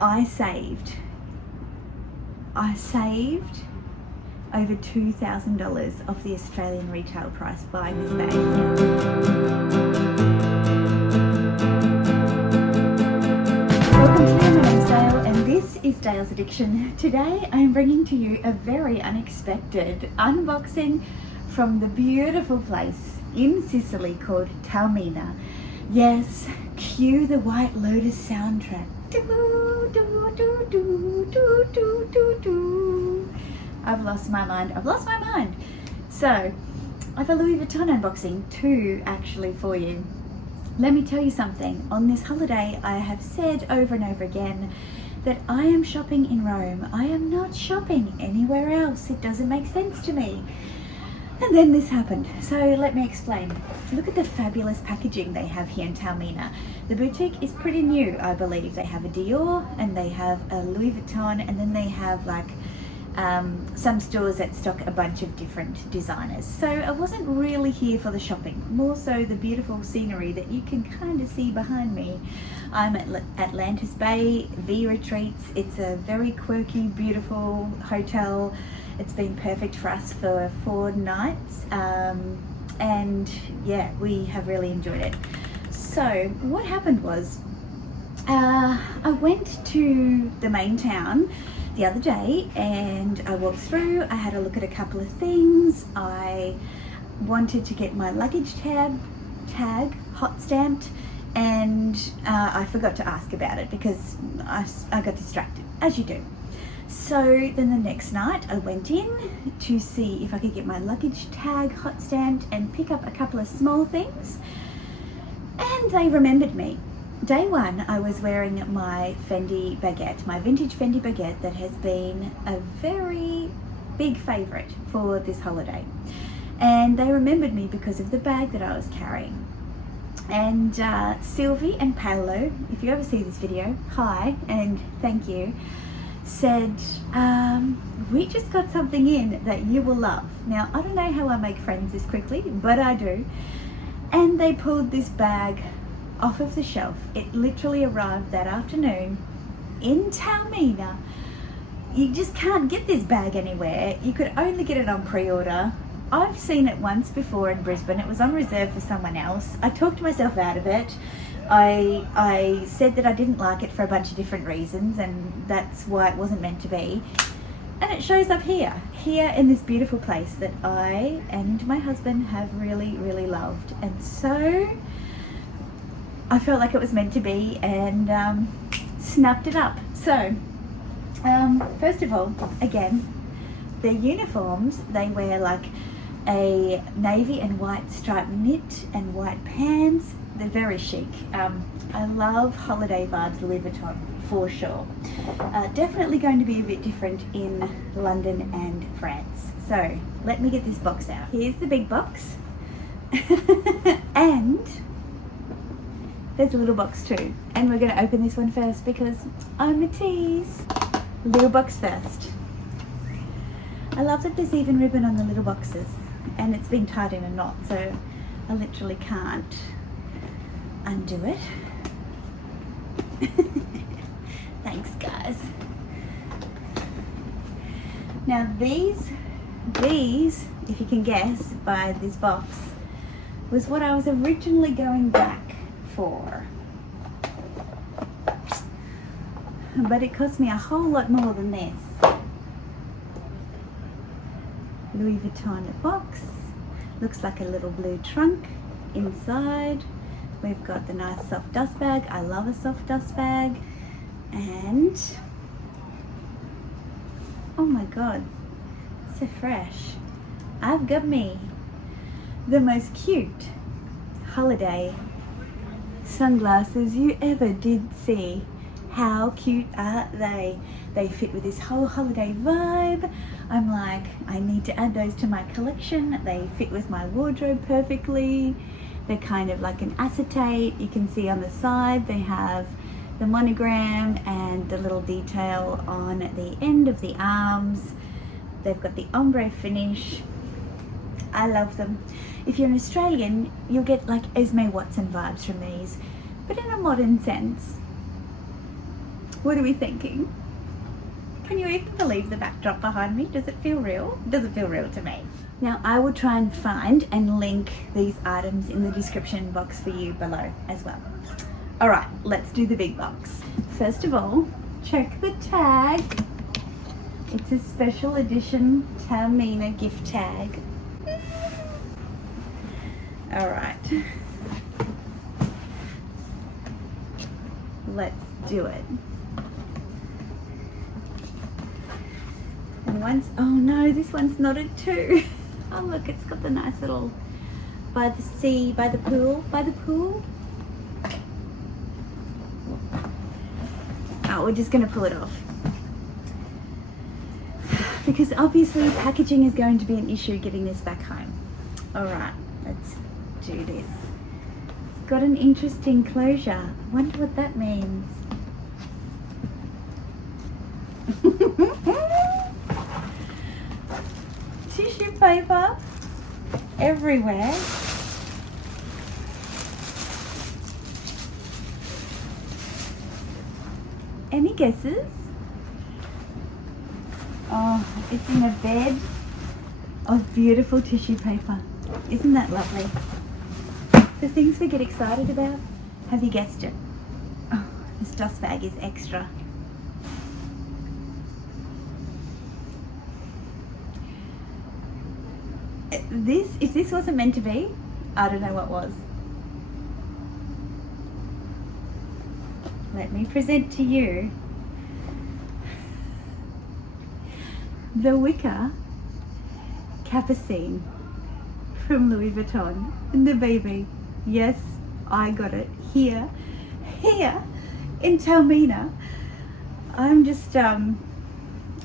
I saved over $2,000 off the Australian retail price buying this bag. Welcome to my name's Dale, and this is Dale's Addiction. Today I am bringing to you a very unexpected unboxing from the beautiful place in Sicily called Taormina. Yes, cue the White Lotus soundtrack. I've lost my mind. So I have a Louis Vuitton unboxing too, actually, for you. Let me tell you something. On this holiday, I have said over and over again that I am shopping in Rome. I am not shopping anywhere else. It doesn't make sense to me. And then this happened. So let me explain. Look at the fabulous packaging they have here in Taormina. The boutique is pretty new, I believe. They have a Dior and they have a Louis Vuitton, and then they have like some stores that stock a bunch of different designers. So I wasn't really here for the shopping, more so the beautiful scenery that you can kind of see behind me. I'm at Atlantis Bay V Retreats. It's a very quirky, beautiful hotel. It's been perfect for us for 4 nights, and yeah, we have really enjoyed it. So what happened was, I went to the main town the other day and I walked through. I had a look at a couple of things. I wanted to get my luggage tag hot stamped, and I forgot to ask about it because I got distracted, as you do. So then the next night I went in to see if I could get my luggage tag hot stamped and pick up a couple of small things, and they remembered me. Day one, I was wearing my Fendi baguette, my vintage Fendi baguette that has been a very big favourite for this holiday. And they remembered me because of the bag that I was carrying. And Sylvie and Paolo, if you ever see this video, hi and thank you, said, we just got something in that you will love. Now, I don't know how I make friends this quickly, but I do. And they pulled this bag off of the shelf. It literally arrived that afternoon in Taormina. You just can't get this bag anywhere. You could only get it on pre-order. I've seen it once before in Brisbane. It was on reserve for someone else. I talked myself out of it. I said that I didn't like it for a bunch of different reasons, and that's why it wasn't meant to be. And it shows up here in this beautiful place that I and my husband have really, really loved. And so I felt like it was meant to be, and snapped it up. So first of all, again, their uniforms, they wear like a navy and white striped knit and white pants. They're very chic. I love holiday vibes Louis Vuitton for sure. Definitely going to be a bit different in London and France. So let me get this box out. Here's the big box. And there's a little box too. And we're going to open this one first because I'm a tease. Little box first. I love that there's even ribbon on the little boxes, and it's been tied in a knot, so I literally can't undo it. Thanks, guys. Now these, if you can guess by this box, was what I was originally going back for. But it cost me a whole lot more than this. Louis Vuitton box. Looks like a little blue trunk. Inside we've got the nice soft dust bag. I love a soft dust bag. And oh my god, so fresh. I've got me the most cute holiday sunglasses you ever did see. How cute are they? They fit with this whole holiday vibe. I'm like, I need to add those to my collection. They fit with my wardrobe perfectly. They're kind of like an acetate. You can see on the side they have the monogram and the little detail on the end of the arms. They've got the ombre finish. I love them. If you're an Australian, you'll get like Esme Watson vibes from these, but in a modern sense. What are we thinking? Can you even believe the backdrop behind me? Does it feel real? Does it feel real to me? Now I will try and find and link these items in the description box for you below as well. All right, let's do the big box. First of all, check the tag. It's a special edition Taormina gift tag. All right. Let's do it. And oh no, this one's knotted too. Oh look, it's got the nice little, by the sea, by the pool. Oh, we're just gonna pull it off. Because obviously packaging is going to be an issue getting this back home. All right, let's do this. It's got an interesting closure. Wonder what that means. Tissue paper everywhere. Any guesses? Oh, it's in a bed of beautiful tissue paper. Isn't that lovely? The things we get excited about. Have you guessed it? Oh, this dust bag is extra. If this wasn't meant to be, I don't know what was. Let me present to you the wicker capucine from Louis Vuitton and the baby. Yes, I got it here in Taormina. I'm just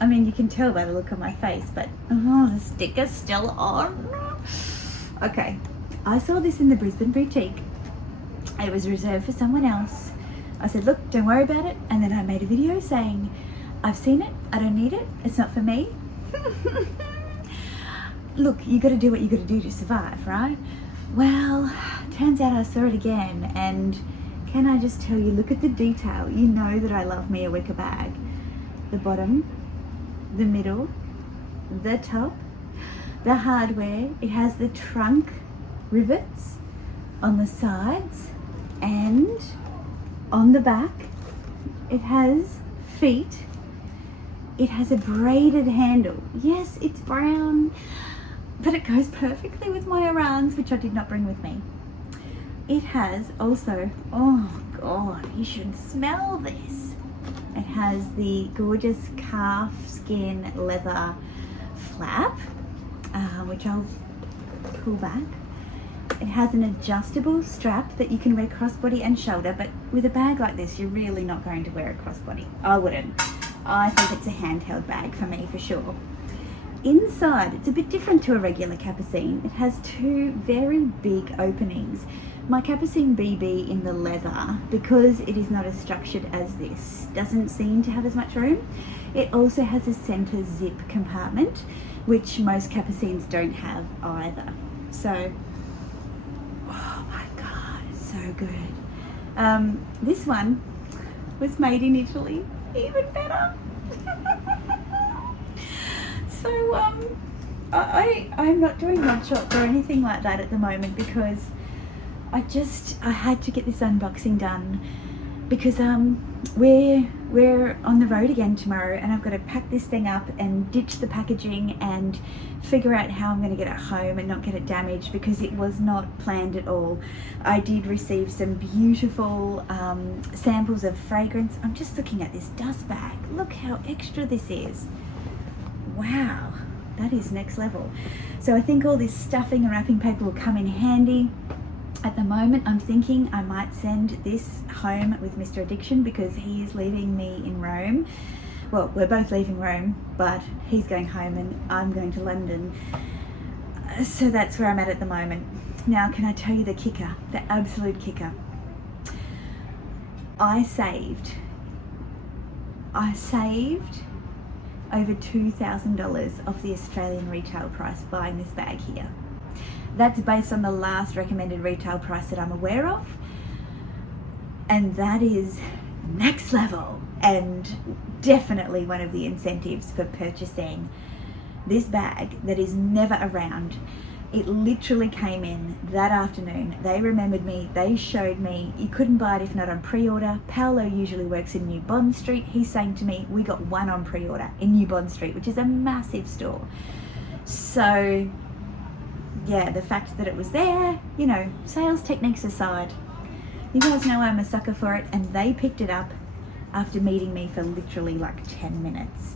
I mean, you can tell by the look on my face, but oh, the sticker's still on. Okay, I saw this in the Brisbane boutique. It was reserved for someone else. I said, look, don't worry about it. And then I made a video saying, I've seen it, I don't need it, it's not for me. Look, you gotta do what you gotta do to survive, right? Well, turns out I saw it again, and can I just tell you, look at the detail. You know that I love me a wicker bag. The bottom, the middle, the top, the hardware. It has the trunk rivets on the sides and on the back. It has feet. It has a braided handle. Yes, it's brown, but it goes perfectly with my Orans, which I did not bring with me. It has also, oh God, you should smell this. It has the gorgeous calf skin leather flap, which I'll pull back. It has an adjustable strap that you can wear crossbody and shoulder, but with a bag like this, you're really not going to wear a crossbody. I wouldn't. I think it's a handheld bag for me, for sure. Inside, it's a bit different to a regular capucine. It has two very big openings. My capucine BB in the leather, because it is not as structured as this, doesn't seem to have as much room. It also has a center zip compartment, which most capucines don't have either. So, oh my God, it's so good. This one was made in Italy, even better. So I'm not doing mud shots or anything like that at the moment, because I had to get this unboxing done, because we're on the road again tomorrow, and I've got to pack this thing up and ditch the packaging and figure out how I'm going to get it home and not get it damaged, because it was not planned at all. I did receive some beautiful samples of fragrance. I'm just looking at this dust bag. Look how extra this is. Wow, that is next level. So I think all this stuffing and wrapping paper will come in handy. At the moment, I'm thinking I might send this home with Mr. Addiction, because he is leaving me in Rome. Well, we're both leaving Rome, but he's going home and I'm going to London. So that's where I'm at the moment. Now, can I tell you the kicker, the absolute kicker? I saved over $2,000 off the Australian retail price buying this bag here. That's based on the last recommended retail price that I'm aware of, and that is next level. and definitely one of the incentives for purchasing this bag that is never around. It literally came in that afternoon. They remembered me, they showed me. You couldn't buy it if not on pre-order. Paolo usually works in New Bond Street. He's saying to me, we got one on pre-order in New Bond Street, which is a massive store. So yeah, the fact that it was there, you know, sales techniques aside, you guys know I'm a sucker for it, and they picked it up after meeting me for literally like 10 minutes.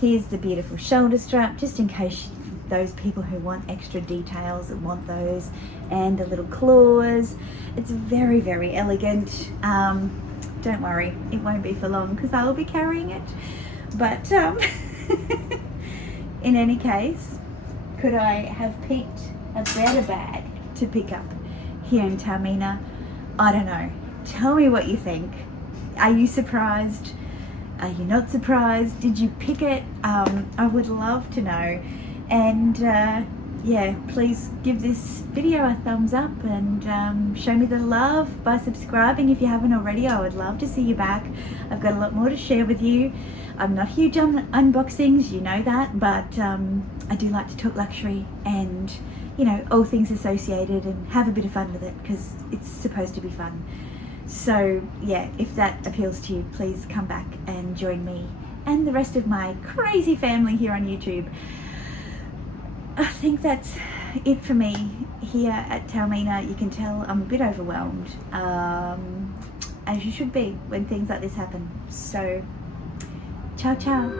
Here's the beautiful shoulder strap, just in case those people who want extra details and want those, and the little claws. It's very, very elegant. Don't worry, it won't be for long because I'll be carrying it. But in any case, could I have picked a better bag to pick up here in Taormina? I don't know. Tell me what you think. Are you surprised? Are you not surprised? Did you pick it? I would love to know. And yeah, please give this video a thumbs up and show me the love by subscribing if you haven't already. I would love to see you back. I've got a lot more to share with you. I'm not huge on unboxings, you know that, but I do like to talk luxury and, you know, all things associated, and have a bit of fun with it because it's supposed to be fun. So yeah, if that appeals to you, please come back and join me and the rest of my crazy family here on YouTube. I think that's it for me here at Taormina. You can tell I'm a bit overwhelmed, as you should be when things like this happen. So, ciao ciao.